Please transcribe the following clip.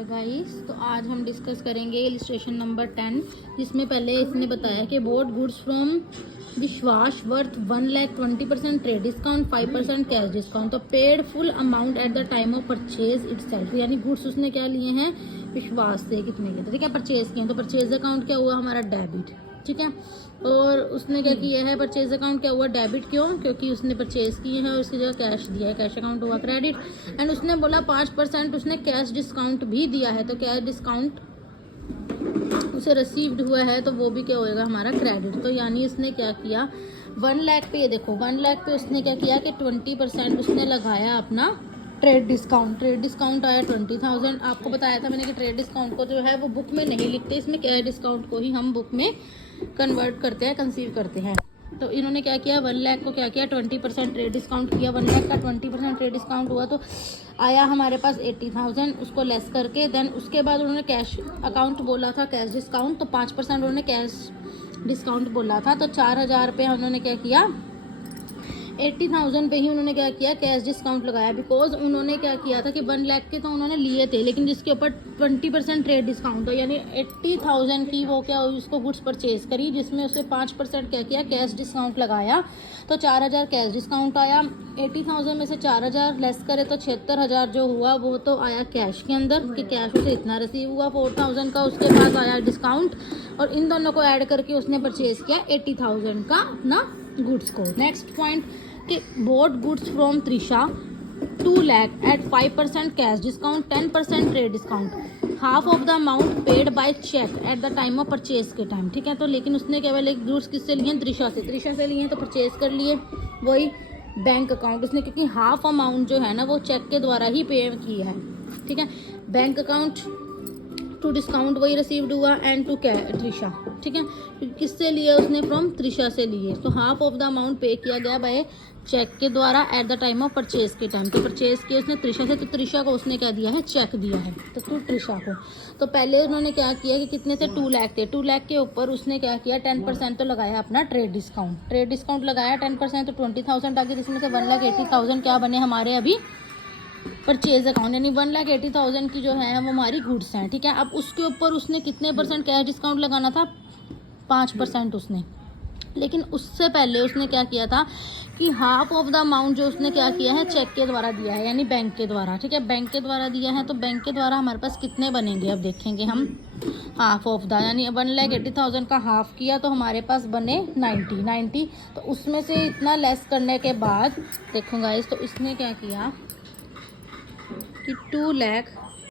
Hi guys, तो आज हम डिस्कस करेंगे इलस्ट्रेशन नंबर 10, जिसमें पहले इसने बताया कि bought goods from Vishwas worth 1,20% trade discount 5% cash discount, तो paid full amount at the time of purchase itself, यानी गुड्स उसने क्या लिए हैं विश्वास से कितने के, ठीक है, परचेज किए। तो परचेज अकाउंट क्या हुआ हमारा डेबिट, ठीक है। और उसने क्या किया है, परचेज अकाउंट क्या हुआ डेबिट, क्यों? क्योंकि उसने परचेज किए हैं और उसकी जगह कैश दिया है, कैश अकाउंट हुआ क्रेडिट। एंड उसने बोला 5% उसने कैश डिस्काउंट भी दिया है, तो कैश डिस्काउंट उसे रिसीव्ड हुआ है तो वो भी क्या होएगा हमारा क्रेडिट। तो यानी उसने क्या किया 1 लाख पे, देखो 1 लाख पे उसने क्या किया कि 20% उसने लगाया अपना ट्रेड डिस्काउंट। ट्रेड डिस्काउंट आया 20,000। आपको बताया था मैंने कि ट्रेड डिस्काउंट को जो है वो बुक में नहीं लिखते, इसमें कैश डिस्काउंट को ही हम बुक में कन्वर्ट करते हैं, कंसीव करते हैं। तो इन्होंने क्या किया 1 लाख को क्या किया 20% ट्रेड डिस्काउंट किया। 1 लाख का 20% ट्रेड डिस्काउंट हुआ तो आया हमारे पास 80,000, उसको लेस करके देन उसके बाद उन्होंने कैश अकाउंट बोला था कैश डिस्काउंट, तो 5% उन्होंने कैश डिस्काउंट बोला था, तो 4,000 पे उन्होंने क्या किया 80,000 पे ही उन्होंने क्या किया कैश डिस्काउंट लगाया। बिकॉज उन्होंने क्या किया था कि 1 लाख के तो उन्होंने लिए थे, लेकिन जिसके ऊपर 20% ट्रेड डिस्काउंट हो, यानी 80,000 की वो क्या हुई उसको गुड्स परचेज करी, जिसमें उसे 5% क्या किया कैश डिस्काउंट लगाया, तो 4,000 कैश डिस्काउंट आया। 80,000 में से 4,000 लेस करे तो 76,000 जो हुआ वो तो आया कैश के अंदर, कि कैश उसे इतना रिसीव हुआ। 4,000 का उसके पास आया डिस्काउंट, और इन दोनों को ऐड करके उसने परचेज किया 80,000 का अपना गुड्स को। नेक्स्ट पॉइंट कि bought goods from Trisha 2 lakh at 5% cash discount 10% trade discount, half of the amount paid by cheque at the time of purchase के टाइम, ठीक है। तो लेकिन उसने केवल एक गुड्स किससे लिए त्रिशा से लिए तो परचेज कर लिए वही बैंक अकाउंट उसने, क्योंकि हाफ अमाउंट जो है ना वो चेक के द्वारा ही पे किया है, ठीक है। बैंक अकाउंट टू डिस्काउंट वही रिसीव्ड हुआ एंड टू त्रिशा, ठीक है। किससे लिए उसने फ्रॉम त्रिशा से लिए, तो हाफ ऑफ द अमाउंट पे किया गया बाय चेक के द्वारा eight the time of purchase के टाइम, तो परचेज किया उसने त्रिशा से, तो त्रिशा को उसने क्या दिया है चेक दिया है, तो टू त्रिशा को। तो पहले उन्होंने क्या किया कि कितने थे 2 लाख थे, 2 लाख के ऊपर उसने क्या किया 10% तो लगाया अपना ट्रेड डिस्काउंट लगाया 10%, तो 20,000 आ गई, जिसमें से 1,80,000 क्या बने हमारे अभी परचेज अकाउंट, यानी 1,80,000 की जो है वो हमारी गुड्स हैं, ठीक है। अब उसके ऊपर उसने कितने परसेंट कैश डिस्काउंट लगाना था 5% उसने, लेकिन उससे पहले उसने क्या किया था कि हाफ ऑफ द अमाउंट जो उसने क्या किया है चेक के द्वारा दिया है, यानी बैंक के द्वारा, ठीक है। बैंक के द्वारा दिया है तो बैंक के द्वारा हमारे पास कितने बनेंगे अब देखेंगे हम, हाफ ऑफ द, यानी 1,80,000 का हाफ किया तो हमारे पास बने 90, तो उसमें से इतना लेस करने के बाद देखो गाइस, तो इसने क्या किया कि 2 लाख